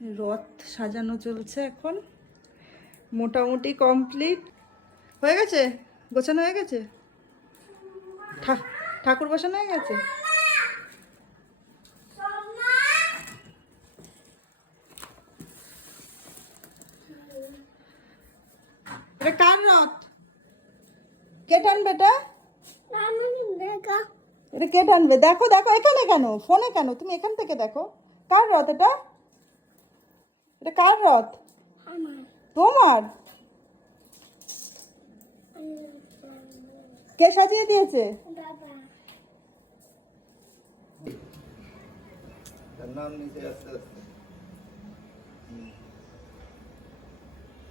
রথ সাজানো চলছে এখন। মোটামুটি কমপ্লিট। হয়ে গেছে? গোছানো হয়ে গেছে? ঠাকুর বসানো হয়ে গেছে? কার রথ? কে টানবে এটা? এটা কে টানবে? দেখো দেখো, এখানে কেন? ফোনে কেন? তুমি এখান থেকে দেখো। কার রথ এটা? এটা কার রথ? তোমার? কে সাজিয়ে দিয়েছে? তার নাম নিতে আস্তে আস্তে।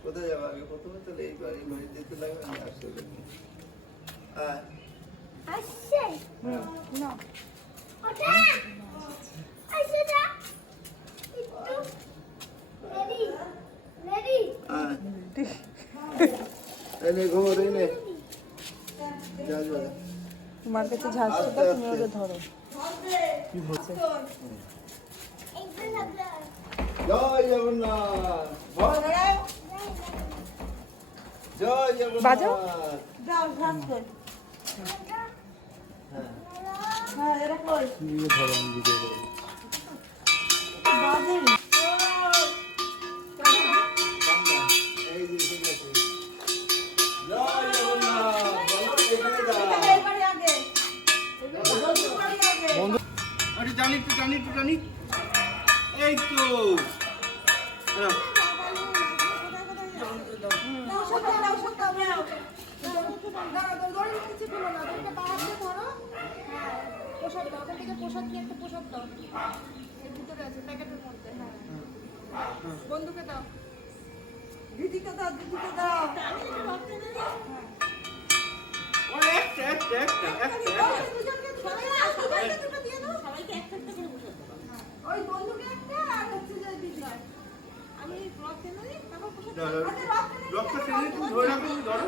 কোথায় যাব আগে? প্রথমে তো এই বাড়ি বাড়ি যেতে লাগবে আমি আসলে হ্যাঁ না। হ্যাঁ এনে ঘুমো এনে যা যা তোমার কাছে ঝাঁসটা তুমি ওকে ধরো। কি হচ্ছে জয় জগন্নাথ। বল। জয় জগন্নাথ। বাজাও। দাও ঝাঁস কর। হ্যাঁ। হ্যাঁ এরা কর বন্ধুকে দাও দিদিকে দাও দিদিকে দাও ও, একটা, একটা, একটা, একটা, একটা। ওই বন্ধুকে একটা আর হচ্ছে যে দিদি আমি রথ টেনে তারপর দাও, দাও। রথটা টেনে ধরে রাখো, ধরো।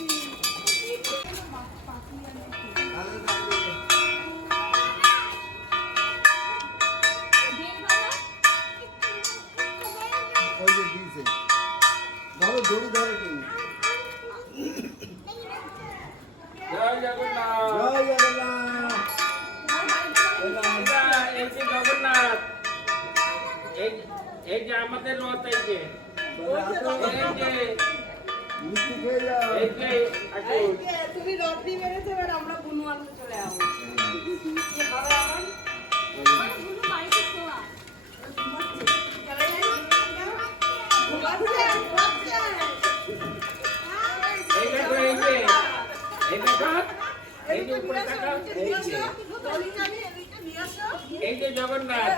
তুমি রথি মেরেছো এবার আমরা বুনু আনতে চলে যাব এই যে যে জগন্নাথ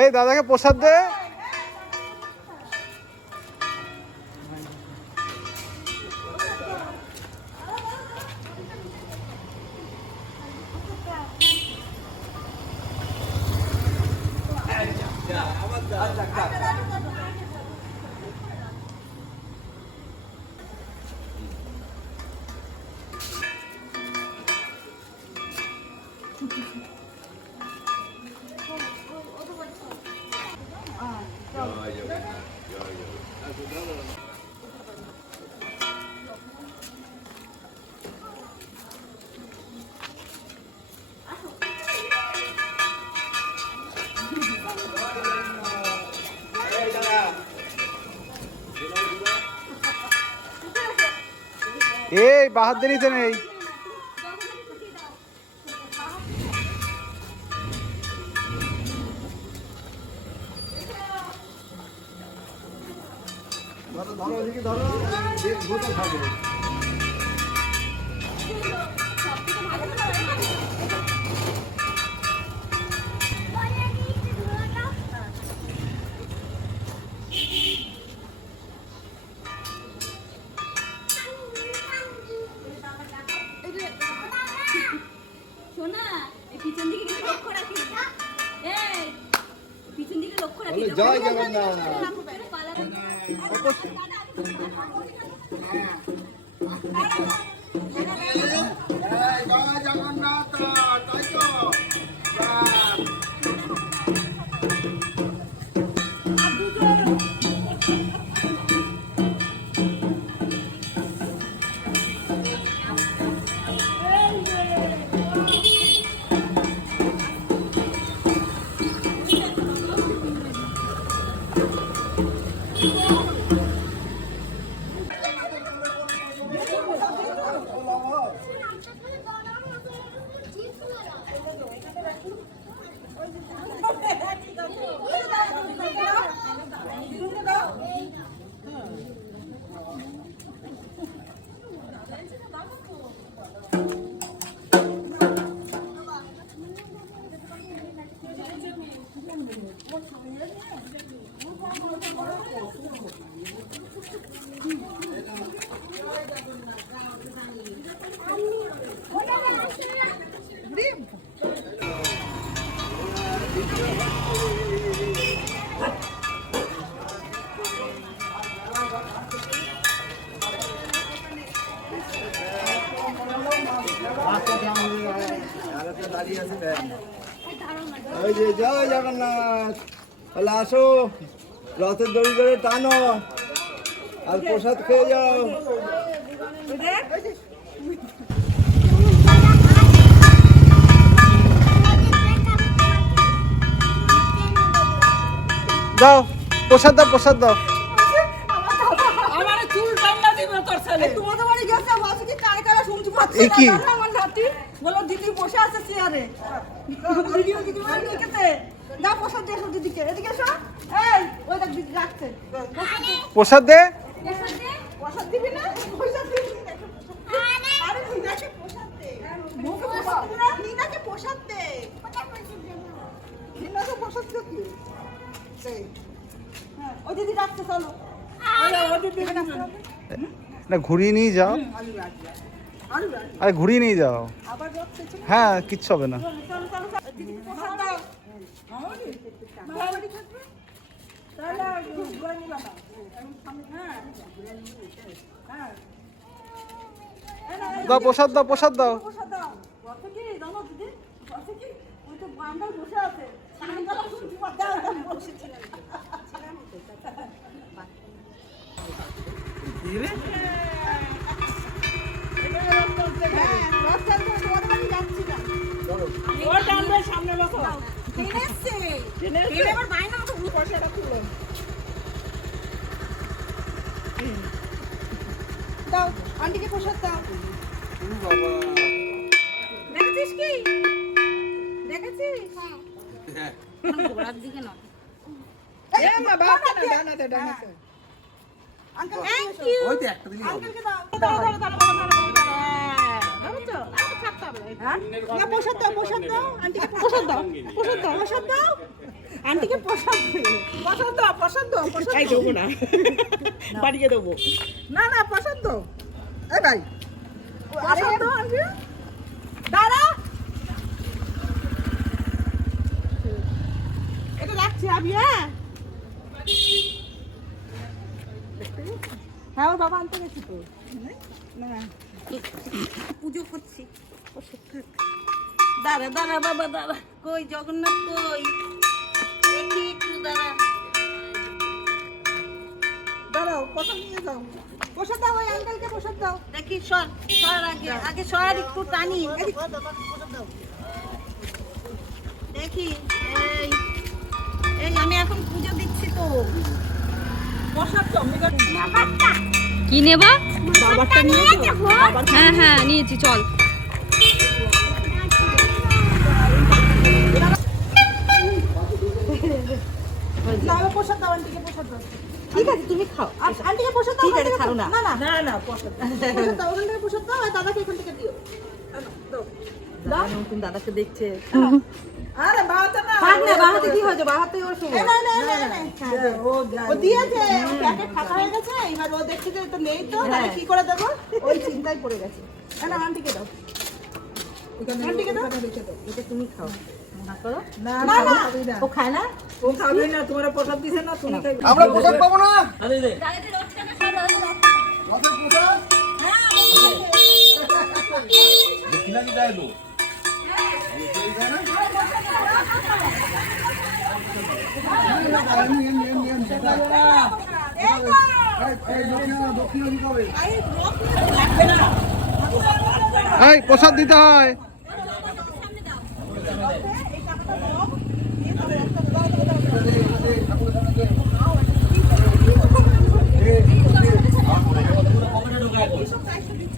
এই দাদাকে প্রসাদ দে। আমার এই বাহাদুর ধরো নেই শোনা জয় আসো। রথের দড়ি ধরে টানো। আর প্রসাদ খেয়ে যাও। দাও প্রসাদ দাও প্রসাদ দাও। দিদি বসে আছে চেয়ারে ভিডিও দিদি প্রসাদ দিয়ে এসো দিদিকে। এদিকে এসো। এই ওই দেখ দিদি রাখছে। প্রসাদ দে। প্রসাদ দিবি না? প্রসাদ দিবি দে। মুখে প্রসাদ। দিবি না? নিনাকে প্রসাদ দে। নিনাকে প্রসাদ দে কি? সেই ওই দিদি রাখছে চলো। ওই ওই দিদি রাখছে না ঘুরিয়ে নিয়ে যাও। আরে ঘুরিয়ে নিয়ে যাও। হ্যাঁ কিচ্ছু হবে না। দাও প্রসাদ দাও প্রসাদ দাও দাও বসে দাও আন্টিকে প্রসাদ দাও। দেখেছিস কি? দেখেছিস ঘোড়ার দিকে না আঙ্কেল থ্যাংক ইউ ওই তো একটা দিলি। আঙ্কেলকে দাও দাও দাও দাও দাও প্রসাদ দাও প্রসাদ দাও আন্টিকে প্রসাদ দাও প্রসাদ দাও প্রসাদ দাও। আন্টিকে প্রসাদ প্রসাদ দাও প্রসাদ দাও দেবো না। বাড়িয়ে দেবো। না না প্রসাদ দাও। এই ভাই। দাও আন্টি। দাঁড়া। এটা রাখছি আমি হ্যাঁ? হ্যাঁ ওর বাবা আনতে গেছি তো। না। পুজো করছি। দাঁড়া দাঁড়া বাবা দাঁড়া। কই জগন্নাথ কই? দাঁড়াও প্রসাদ নিয়ে যাও। প্রসাদ দাও ওই আঙ্কেলকে প্রসাদ দাও। দেখি সর সর আগে আগে সর একটু টানি। দেখি এই এই আমি এখন পুজো দিচ্ছি তো। প্রসাদ দাও কি নেবা? বাবারটা নিয়ে তো হ্যাঁ হ্যাঁ নিয়েছি চল। প্রসাদ দাও আন্টিকে প্রসাদ দাও। ঠিক আছে তুমি খাও। আন্টিকে দাও ঠিক আছে ছাড়ো না। না না না প্রসাদ দাও ওখান থেকে প্রসাদ দাও আর দাদাকে এখান থেকে দিও। দাও। নতুন দাদাকে দেখছে। আরে বাহাতে না থাক না বাহাতে কি হয়েছে? বাহাতে ওর শুভ না না না না ও ও দিয়েছে প্যাকেট ফাঁকা হয়ে গেছে এবার ও দেখছে যে তো নেই তো তাহলে কি করে দেবো? ওই চিন্তায় পড়ে গেছে। না আন্টিকে দাও। এটা তুমি খাও না করো না না ও খায় না ও খাবে না তোমার প্রসাদ দিছে না তুমি খাবে আমরা পোশাক পাবো না আরে রে রথের পোশাক দক্ষিণা কি দেয় তো দক্ষিণা দিতে হবে এই প্রসাদ দিতে হয়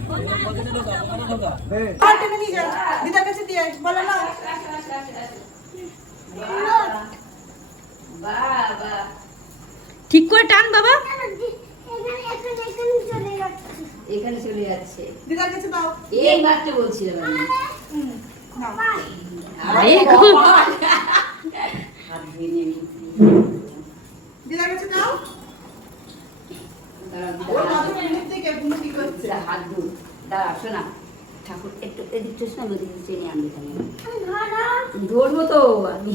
আর টেনে নিয়ে যা দিদার কাছে দিয়ে আয়। না ঠিক করে টান বাবা। এখানে চলে যাচ্ছে। দিদার কাছে দাও এই মাত্র বলছিলাম আমি। হাত ধুয়ে দিদার কাছে দাও। দাঁড়াও, ও দিদা, হাত মাথা দাঁড়া শোনা ঠাকুর একটু এদিক চোস না ওদিক চেনে আনবে তাহলে ধরবো তো আমি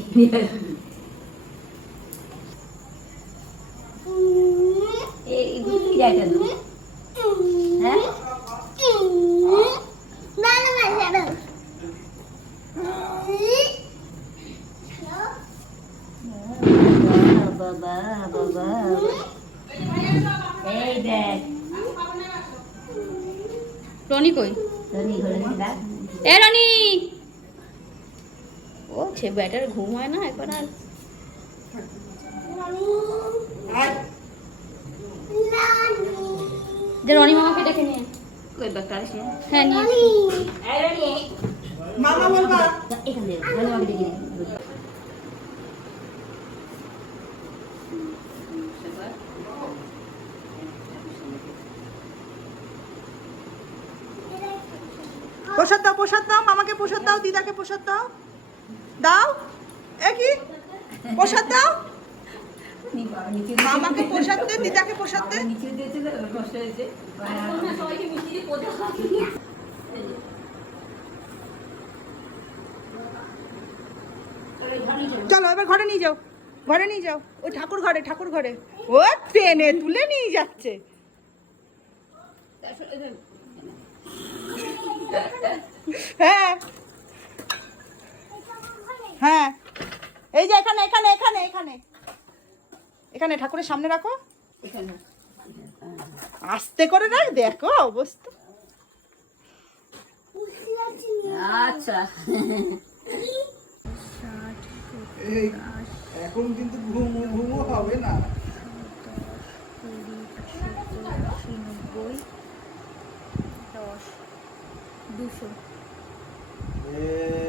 এই কি জায়গা না হ্যাঁ বাবা বাবা এই দেখ রনি কই ধনী ঘরে দেখ এ রনি ও ছে ব্যাটার ঘুম হয় না একবার আর যে রনি মামাকে ডেকে নিয়ে ওই ব্যাগটা আসে। হ্যাঁ নিয়ে মামা বলবা। এখান থেকে ধনী মাকে ডেকে নে। প্রসাদ দাও প্রসাদ দাও মামাকে প্রসাদ দাও দিদাকে প্রসাদ দাও। দাও। এ কি? প্রসাদ দাও। মামাকে প্রসাদ দে, দিদাকে প্রসাদ দে। চলো, এবার ঘরে নিয়ে যাও। ঘরে নিয়ে যাও। ওই ঠাকুর ঘরে ঠাকুর ঘরে। ও ট্রেনে তুলে নিয়ে যাচ্ছে। হ্যাঁ। এই যে এখানে এখানে এখানে এখানে। এখানে ঠাকুরের সামনে রাখো। এখানে। আস্তে করে রাখ দেখো অবস্থা। আচ্ছা। এখন কিন্তু ঘুম ঘুমও হবে না। এই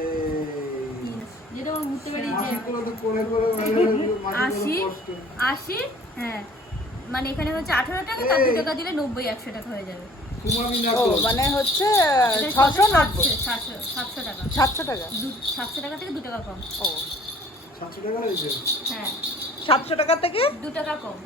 যেটা আমার ঘুরতে বেরিয়েছে মাটিগুলো তো করে করে আশি আশি হ্যাঁ। মানে এখানে হচ্ছে আঠারো টাকা তার দু টাকা দিলে নব্বই একশো টাকা হয়ে যাবে। মানে হচ্ছে ছশো সাতশো টাকা। সাতশো টাকা? দু- সাতশো টাকা থেকে দু টাকা কম। ও। সাতশো টাকা হ্যাঁ। সাতশো টাকা থেকে? দু টাকা কম।